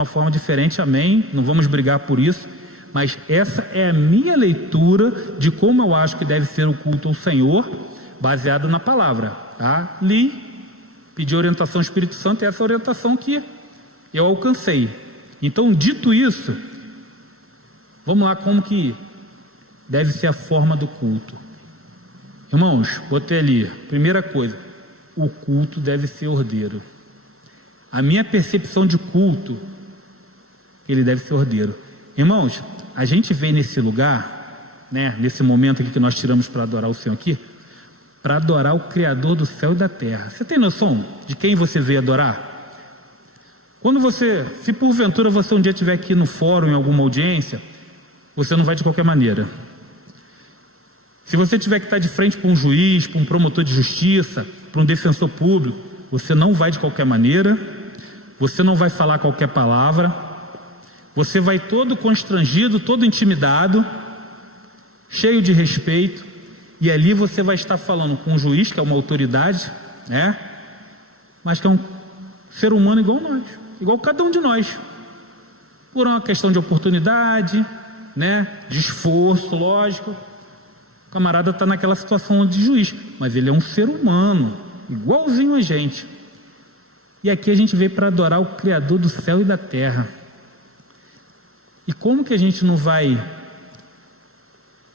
uma forma diferente, amém, não vamos brigar por isso, mas essa é a minha leitura de como eu acho que deve ser o culto ao Senhor, baseado na palavra, tá? Li, pedi orientação ao Espírito Santo, e essa orientação que eu alcancei. Então, dito isso, vamos lá, como que deve ser a forma do culto. Irmãos, botei ali, primeira coisa, o culto deve ser ordeiro. A minha percepção de culto, ele deve ser ordeiro. Irmãos, a gente vem nesse lugar, né, nesse momento aqui que nós tiramos para adorar o Senhor aqui, para adorar o Criador do céu e da terra. Você tem noção de quem você veio adorar? Quando você, se porventura você um dia estiver aqui no fórum, em alguma audiência, você não vai de qualquer maneira. Se você tiver que estar de frente para um juiz, para um promotor de justiça, para um defensor público, você não vai de qualquer maneira, você não vai falar qualquer palavra, você vai todo constrangido, todo intimidado, cheio de respeito, e ali você vai estar falando com um juiz, que é uma autoridade, né? Mas que é um ser humano igual nós, igual cada um de nós, por uma questão de oportunidade, né? De esforço, lógico. O camarada está naquela situação de juiz, mas ele é um ser humano, igualzinho a gente. E aqui a gente veio para adorar o Criador do céu e da terra. E como que a gente não vai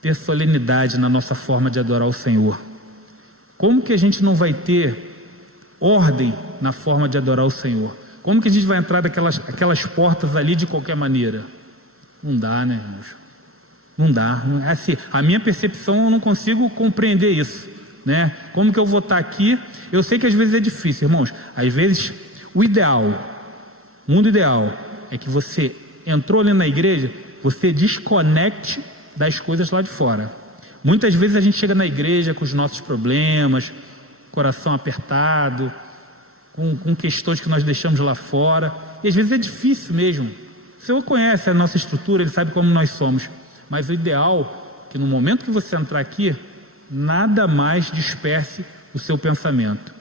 ter solenidade na nossa forma de adorar o Senhor? Como que a gente não vai ter ordem na forma de adorar o Senhor? Como que a gente vai entrar daquelas portas ali de qualquer maneira? Não dá, né, irmãos? Não dá. Assim, a minha percepção, eu não consigo compreender isso, né? Como que eu vou estar aqui? Eu sei que às vezes é difícil, irmãos. Às vezes, o mundo ideal é que você entrou ali na igreja, você desconecte das coisas lá de fora. Muitas vezes a gente chega na igreja com os nossos problemas, coração apertado, com questões que nós deixamos lá fora, e às vezes é difícil mesmo. O Senhor conhece a nossa estrutura, Ele sabe como nós somos, mas o ideal é que no momento que você entrar aqui, nada mais disperse o seu pensamento,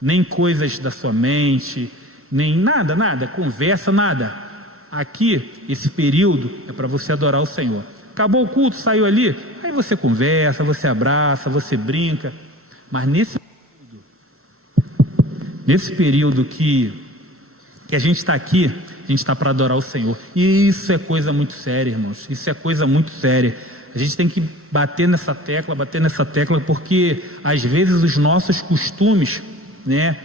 nem coisas da sua mente, nem nada, conversa, nada. Aqui, esse período é para você adorar o Senhor. Acabou o culto, saiu ali, aí você conversa, você abraça, você brinca. Mas nesse período que a gente está aqui, a gente está para adorar o Senhor. E isso é coisa muito séria, irmãos. Isso é coisa muito séria. A gente tem que bater nessa tecla, porque às vezes os nossos costumes, né?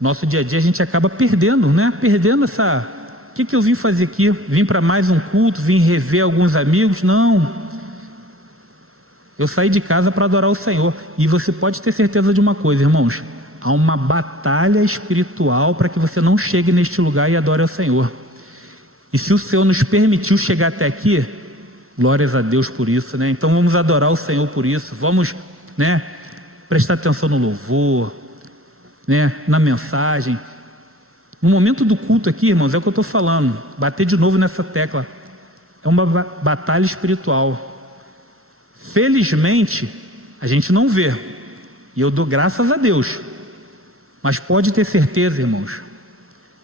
Nosso dia a dia a gente acaba perdendo, né? Perdendo essa... O que eu vim fazer aqui? Vim para mais um culto? Vim rever alguns amigos? Não. Eu saí de casa para adorar o Senhor. E você pode ter certeza de uma coisa, irmãos. Há uma batalha espiritual para que você não chegue neste lugar e adore ao Senhor. E se o Senhor nos permitiu chegar até aqui, glórias a Deus por isso, né? Então vamos adorar o Senhor por isso. Vamos, né, prestar atenção no louvor, né, na mensagem. No momento do culto aqui, irmãos, é o que eu estou falando, bater de novo nessa tecla, é uma batalha espiritual. Felizmente, a gente não vê, e eu dou graças a Deus, mas pode ter certeza, irmãos,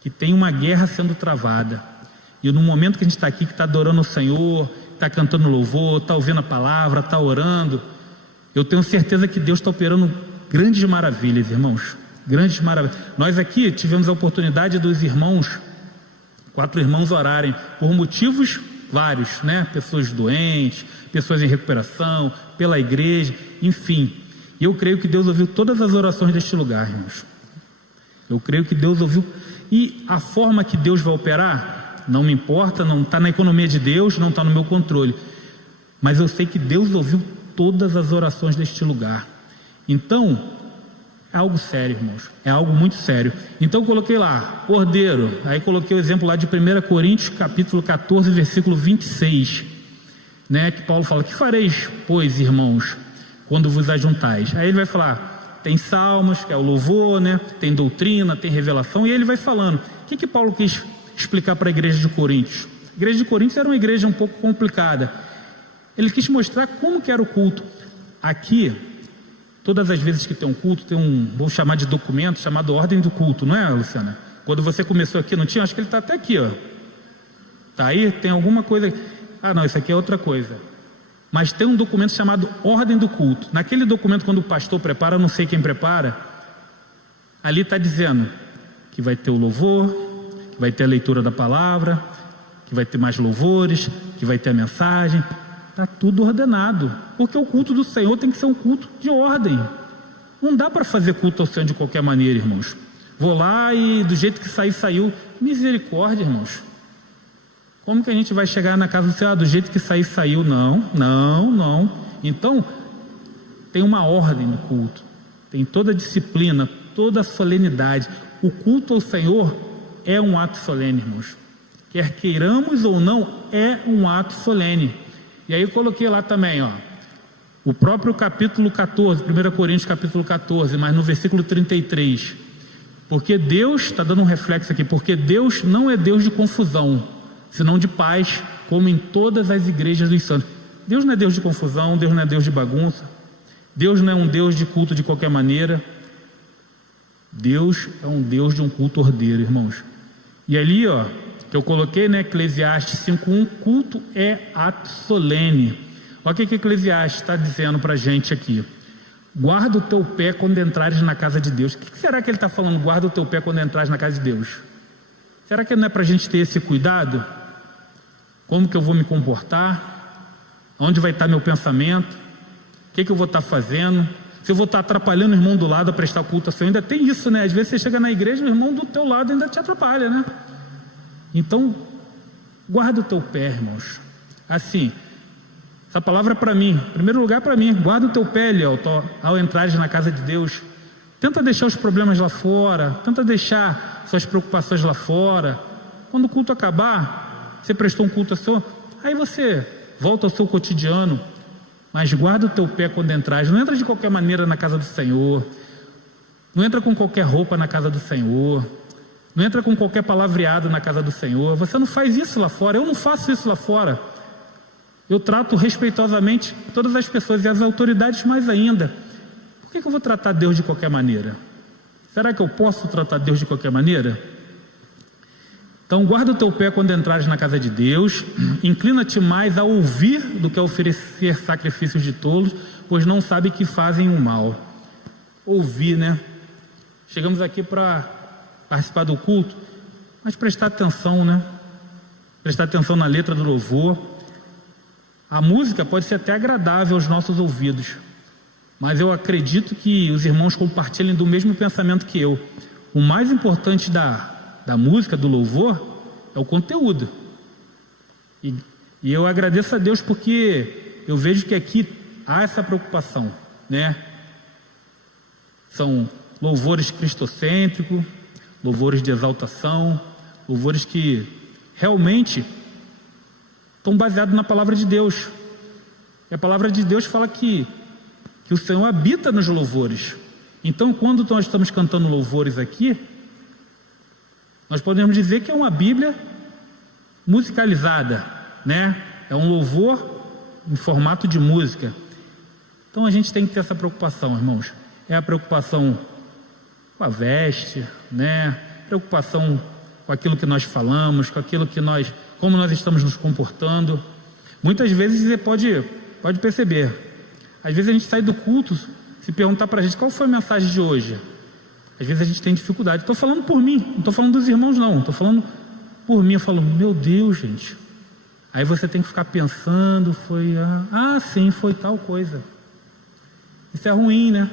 que tem uma guerra sendo travada, e no momento que a gente está aqui, que está adorando o Senhor, está cantando louvor, está ouvindo a palavra, está orando, eu tenho certeza que Deus está operando grandes maravilhas, irmãos. Grandes maravilhas. Nós aqui tivemos a oportunidade dos irmãos, 4 irmãos orarem por motivos vários, né? Pessoas doentes, pessoas em recuperação, pela igreja, enfim. E eu creio que Deus ouviu todas as orações deste lugar, irmãos. Eu creio que Deus ouviu. E a forma que Deus vai operar, não me importa, não está na economia de Deus, não está no meu controle. Mas eu sei que Deus ouviu todas as orações deste lugar. Então, é algo sério, irmãos, é algo muito sério. Então eu coloquei lá, ordeiro, aí coloquei o exemplo lá de 1 Coríntios, capítulo 14, versículo 26, né, que Paulo fala, que fareis, pois, irmãos, quando vos ajuntais? Aí ele vai falar, tem salmos, que é o louvor, né, tem doutrina, tem revelação, e ele vai falando. O que Paulo quis explicar para a igreja de Coríntios? A igreja de Coríntios era uma igreja um pouco complicada. Ele quis mostrar como que era o culto. Aqui, todas as vezes que tem um culto, tem vou chamar de documento, chamado ordem do culto, não é, Luciana? Quando você começou aqui, não tinha? Acho que ele está até aqui, ó. Tá aí? Tem alguma coisa... Ah, não, isso aqui é outra coisa. Mas tem um documento chamado Ordem do Culto. Naquele documento, quando o pastor prepara, não sei quem prepara, ali está dizendo que vai ter o louvor, que vai ter a leitura da palavra, que vai ter mais louvores, que vai ter a mensagem. Está tudo ordenado, porque o culto do Senhor tem que ser um culto de ordem. Não dá para fazer culto ao Senhor de qualquer maneira, irmãos. Vou lá e do jeito que sair, saiu. Misericórdia, irmãos. Como que a gente vai chegar na casa do Senhor? Do jeito que sair, saiu. Não. Então, tem uma ordem no culto. Tem toda a disciplina, toda a solenidade. O culto ao Senhor é um ato solene, irmãos. Quer queiramos ou não, é um ato solene. E aí eu coloquei lá também, ó, o próprio capítulo 14, 1 Coríntios capítulo 14, mas no versículo 33. Porque Deus, está dando um reflexo aqui, porque Deus não é Deus de confusão, senão de paz, como em todas as igrejas dos santos. Deus não é Deus de confusão, Deus não é Deus de bagunça, Deus não é um Deus de culto de qualquer maneira. Deus é um Deus de um culto ordeiro, irmãos. E ali, ó, que eu coloquei, né, Eclesiastes 5:1, culto é ato solene. Olha o que Eclesiastes está dizendo para a gente aqui. Guarda o teu pé quando entrares na casa de Deus. O que será que ele está falando? Guarda o teu pé quando entrares na casa de Deus. Será que não é para a gente ter esse cuidado? Como que eu vou me comportar? Onde vai estar meu pensamento? O que eu vou estar fazendo? Se eu vou estar atrapalhando o irmão do lado a prestar culto ao Senhor, ainda tem isso, né? Às vezes você chega na igreja e o irmão do teu lado ainda te atrapalha, né? Então, guarda o teu pé, irmãos. Assim, essa palavra é para mim, em primeiro lugar para mim. Guarda o teu pé, Léo, ao entrares na casa de Deus. Tenta deixar os problemas lá fora, tenta deixar suas preocupações lá fora. Quando o culto acabar, você prestou um culto ao Senhor, aí você volta ao seu cotidiano, mas guarda o teu pé quando entrares. Não entra de qualquer maneira na casa do Senhor, não entra com qualquer roupa na casa do Senhor, não entra com qualquer palavreado na casa do Senhor. Você não faz isso lá fora, eu não faço isso lá fora. Eu trato respeitosamente todas as pessoas e as autoridades mais ainda. Por que eu vou tratar Deus de qualquer maneira? Será que eu posso tratar Deus de qualquer maneira? Então guarda o teu pé quando entrares na casa de Deus, inclina-te mais a ouvir do que a oferecer sacrifícios de tolos, pois não sabe que fazem o mal. Ouvir, né? Chegamos aqui para participar do culto, mas prestar atenção, né? Prestar atenção na letra do louvor. A música pode ser até agradável aos nossos ouvidos, mas eu acredito que os irmãos compartilhem do mesmo pensamento que eu. O mais importante da música, do louvor, é o conteúdo. E eu agradeço a Deus porque eu vejo que aqui há essa preocupação, né? São louvores cristocêntricos, louvores de exaltação, louvores que realmente estão baseados na palavra de Deus. E a palavra de Deus fala que o Senhor habita nos louvores. Então, quando nós estamos cantando louvores aqui, nós podemos dizer que é uma Bíblia musicalizada, né? É um louvor em formato de música. Então a gente tem que ter essa preocupação, irmãos. É a preocupação com a veste, né? Preocupação com aquilo que nós falamos, com aquilo que nós, como nós estamos nos comportando. Muitas vezes você pode perceber. Às vezes a gente sai do culto, se perguntar para a gente qual foi a mensagem de hoje. Às vezes a gente tem dificuldade. Estou falando por mim, não estou falando dos irmãos não, estou falando por mim. Eu falo, meu Deus, gente. Aí você tem que ficar pensando, sim, foi tal coisa. Isso é ruim, né?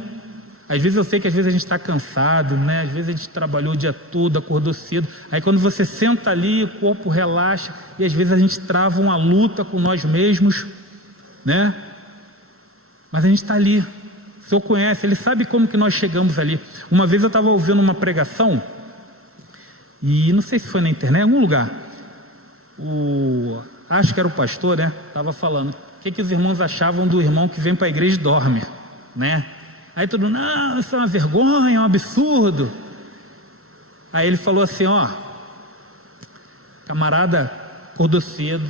Às vezes eu sei que às vezes a gente está cansado, né? Às vezes a gente trabalhou o dia todo, acordou cedo. Aí quando você senta ali, o corpo relaxa. E às vezes a gente trava uma luta com nós mesmos, né? Mas a gente está ali. O Senhor conhece, Ele sabe como que nós chegamos ali. Uma vez eu estava ouvindo uma pregação, e não sei se foi na internet, em algum lugar. Acho que era o pastor, né? Estava falando o que os irmãos achavam do irmão que vem para a igreja e dorme, né? Aí todo mundo, não, isso é uma vergonha, é um absurdo. Aí ele falou assim, camarada acordou cedo,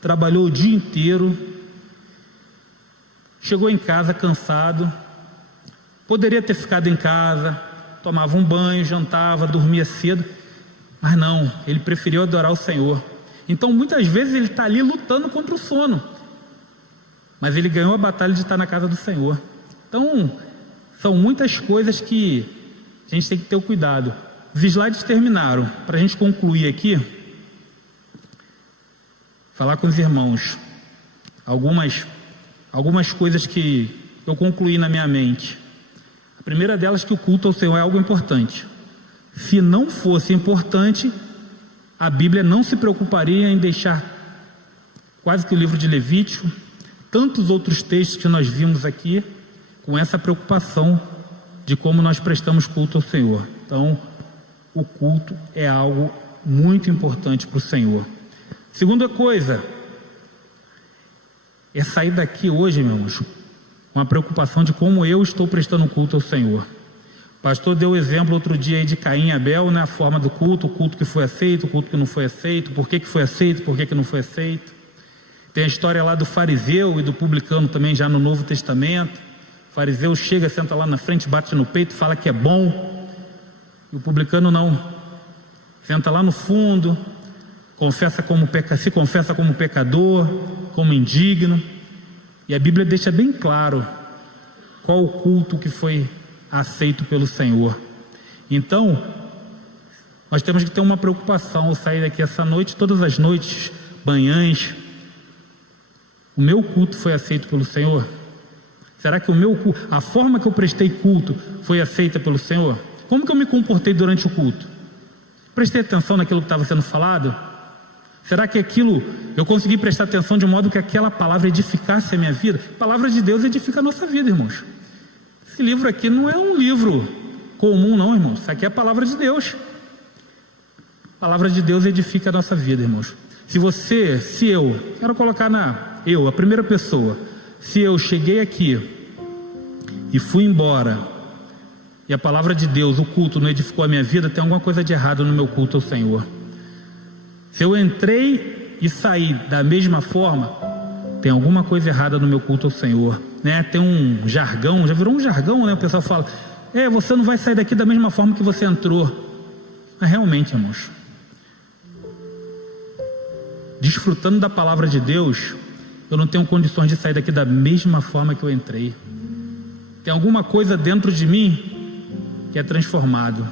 trabalhou o dia inteiro, chegou em casa cansado, poderia ter ficado em casa, tomava um banho, jantava, dormia cedo, Mas não, ele preferiu adorar o Senhor. Então muitas vezes ele está ali lutando contra o sono, mas ele ganhou a batalha de estar na casa do Senhor. Então são muitas coisas que a gente tem que ter o cuidado. Os slides terminaram. Para a gente concluir aqui, falar com os irmãos algumas coisas que eu concluí na minha mente. A primeira delas é que o culto ao Senhor é algo importante. Se não fosse importante, a Bíblia não se preocuparia em deixar quase que o livro de Levítico, tantos outros textos que nós vimos aqui, com essa preocupação de como nós prestamos culto ao Senhor. Então, o culto é algo muito importante para o Senhor. Segunda coisa, é sair daqui hoje, meus irmãos, com a preocupação de como eu estou prestando culto ao Senhor. O pastor deu o exemplo outro dia aí de Caim e Abel, né? A forma do culto, o culto que foi aceito, o culto que não foi aceito, por que foi aceito, por que não foi aceito. Tem a história lá do fariseu e do publicano também, já no Novo Testamento. O fariseu chega, senta lá na frente, bate no peito, fala que é bom, e o publicano não. Senta lá no fundo, se confessa como pecador, como indigno, e a Bíblia deixa bem claro qual o culto que foi aceito pelo Senhor. Então, nós temos que ter uma preocupação ao sair daqui essa noite, todas as noites, manhãs. O meu culto foi aceito pelo Senhor? Será que a forma que eu prestei culto foi aceita pelo Senhor? Como que eu me comportei durante o culto? Prestei atenção naquilo que estava sendo falado? Será que eu consegui prestar atenção de modo que aquela palavra edificasse a minha vida? A palavra de Deus edifica a nossa vida, irmãos. Esse livro aqui não é um livro comum não, irmãos. Isso aqui é a palavra de Deus. A palavra de Deus edifica a nossa vida, irmãos. Quero colocar a primeira pessoa. Se eu cheguei aqui e fui embora, e a palavra de Deus, o culto não edificou a minha vida, tem alguma coisa de errado no meu culto ao Senhor. Se eu entrei e saí da mesma forma, tem alguma coisa errada no meu culto ao Senhor, né? Tem um jargão, já virou um jargão, né? O pessoal fala, você não vai sair daqui da mesma forma que você entrou. Mas realmente, irmãos, desfrutando da palavra de Deus, eu não tenho condições de sair daqui da mesma forma que eu entrei. Tem alguma coisa dentro de mim que é transformado.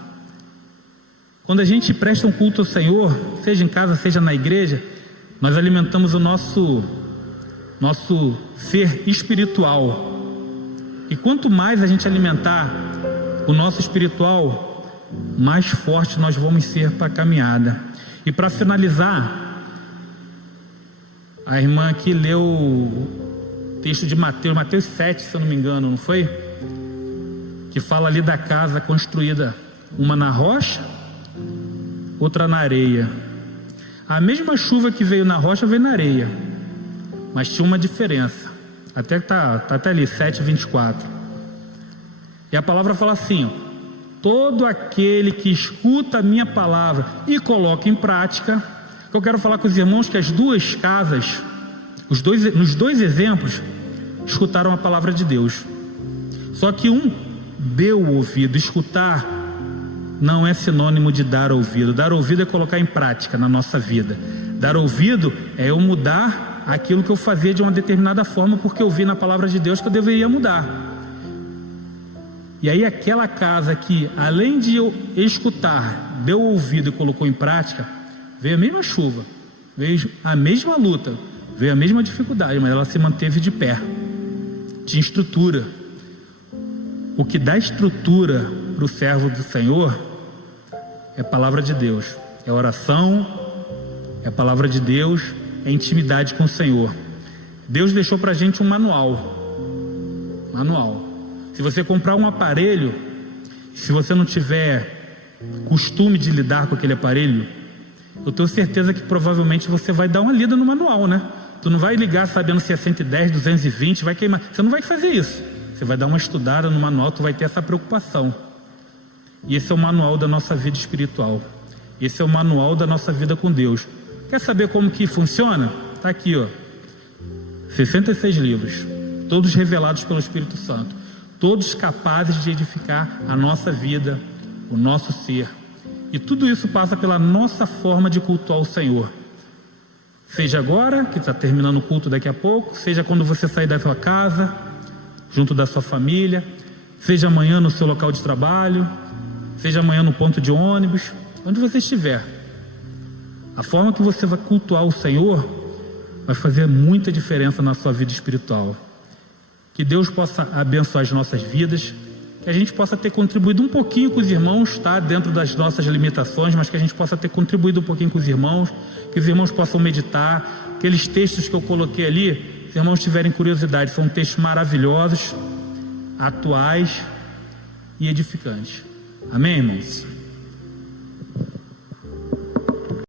Quando a gente presta um culto ao Senhor, seja em casa, seja na igreja, nós alimentamos o nosso ser espiritual. E quanto mais a gente alimentar o nosso espiritual, mais forte nós vamos ser para a caminhada. E para finalizar, a irmã aqui leu o texto de Mateus 7, se eu não me engano, não foi? Que fala ali da casa construída, uma na rocha, outra na areia. A mesma chuva que veio na rocha veio na areia, mas tinha uma diferença. Até ali 7:24. E a palavra fala assim: todo aquele que escuta a minha palavra e coloca em prática. Eu quero falar com os irmãos que as duas casas, nos dois exemplos, escutaram a palavra de Deus. Só que um deu o ouvido. Escutar não é sinônimo de dar ouvido. Dar ouvido é colocar em prática na nossa vida. Dar ouvido é eu mudar aquilo que eu fazia de uma determinada forma, porque eu vi na palavra de Deus que eu deveria mudar. E aí aquela casa que, além de eu escutar, deu ouvido e colocou em prática, veio a mesma chuva, veio a mesma luta, veio a mesma dificuldade, mas ela se manteve de pé. Tinha estrutura. O que dá estrutura para o servo do Senhor é a palavra de Deus, é oração, é a palavra de Deus, é intimidade com o Senhor. Deus deixou para a gente um manual. Se você comprar um aparelho, se você não tiver costume de lidar com aquele aparelho, eu tenho certeza que provavelmente você vai dar uma lida no manual, né? Tu não vai ligar sabendo se é 110, 220, vai queimar. Você não vai fazer isso. Você vai dar uma estudada no manual, tu vai ter essa preocupação. E esse é o manual da nossa vida espiritual. Esse é o manual da nossa vida com Deus. Quer saber como que funciona? Está aqui, ó. 66 livros, todos revelados pelo Espírito Santo, todos capazes de edificar a nossa vida, o nosso ser. E tudo isso passa pela nossa forma de cultuar o Senhor. Seja agora, que está terminando o culto daqui a pouco, seja quando você sair da sua casa, junto da sua família, seja amanhã no seu local de trabalho, seja amanhã no ponto de ônibus, onde você estiver. A forma que você vai cultuar o Senhor vai fazer muita diferença na sua vida espiritual. Que Deus possa abençoar as nossas vidas, que a gente possa ter contribuído um pouquinho com os irmãos, tá? Dentro das nossas limitações, mas que a gente possa ter contribuído um pouquinho com os irmãos, que os irmãos possam meditar. Aqueles textos que eu coloquei ali, se os irmãos tiverem curiosidade, são textos maravilhosos, atuais e edificantes. Amém, irmãos?